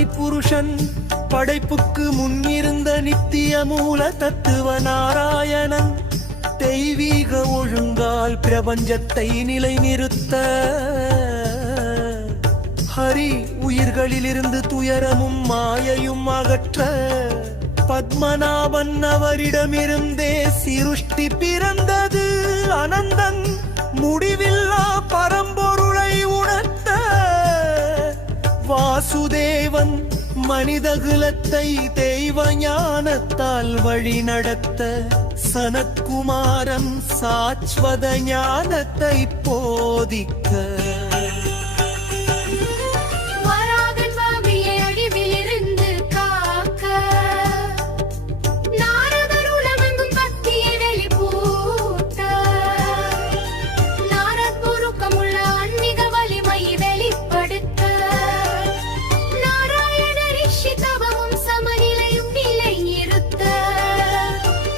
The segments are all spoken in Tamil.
ஆதி புருஷன் படைப்புக்கு முன்னிருந்த நித்திய மூல தத்துவ நாராயணன் தெய்வீக ஒழுங்கால் பிரபஞ்சத்தை நிலைநிறுத்த ஹரி உயிர்களிலிருந்து துயரமும் மாயையும் அகற்ற பத்மநாபன் அவரிடமிருந்தே சிருஷ்டி பிறந்தது. அனந்தன் முடிவில்லா பரம்பொருளை உணர்த்த வாசுதேவன் மனிதகுலத்தை தெய்வ ஞானத்தால் வழி நடத்த சனத்குமாரன் சாஸ்வத ஞானத்தை போதிக்க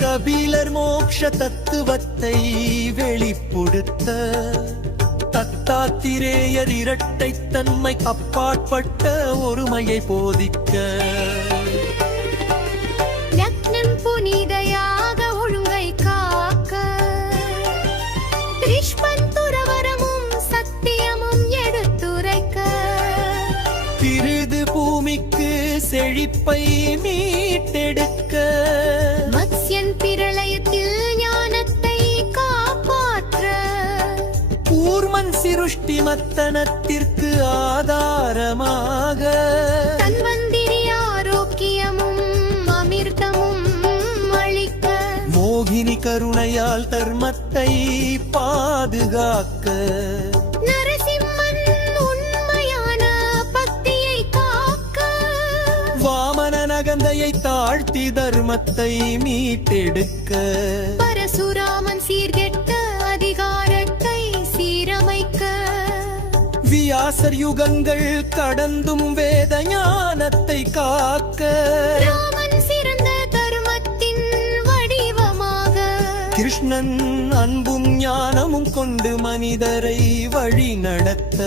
கபிலர் மோக்ஷ தத்துவத்தை வெளிப்படுத்த தத்தாத்திரேயர் இரட்டைத்தன்மை அப்பாற்பட்ட ஒருமையை போதிக்க யக்ஞன் புனிதையாக ஒழுங்கை காக்க கிருஷ்ணன் துறவரமும் சத்தியமும் எடுத்துரைக்க திருது பூமிக்கு செழிப்பை மீட்டெடுக்க மத்ஸ்யன் பிரளயத்தில் ஞானத்தை காப்பாற்ற கூர்மன் சிருஷ்டி மத்தனத்திற்கு ஆதாரமாக தன்வந்திரி ஆரோக்கியமும் அமிர்தமும் அளிக்க மோகினி கருணையால் தர்மத்தை பாதுகாக்க நரசிம்மன் உண்மையான பக்தியை காக்க வாமன நகந்தையை தாழ்த்தி தர்மத்தை மீட்டெடுக்க பரசுராமன் சீர்கெட்ட அதிகாரத்தை சீரமைக்க வியாசர் யுகங்கள் கடந்தும் வேத ஞானத்தை காக்க ராமன் சிறந்த தர்மத்தின் வடிவமாக கிருஷ்ணன் அன்பும் ஞானமும் கொண்டு மனிதரை வழி நடத்த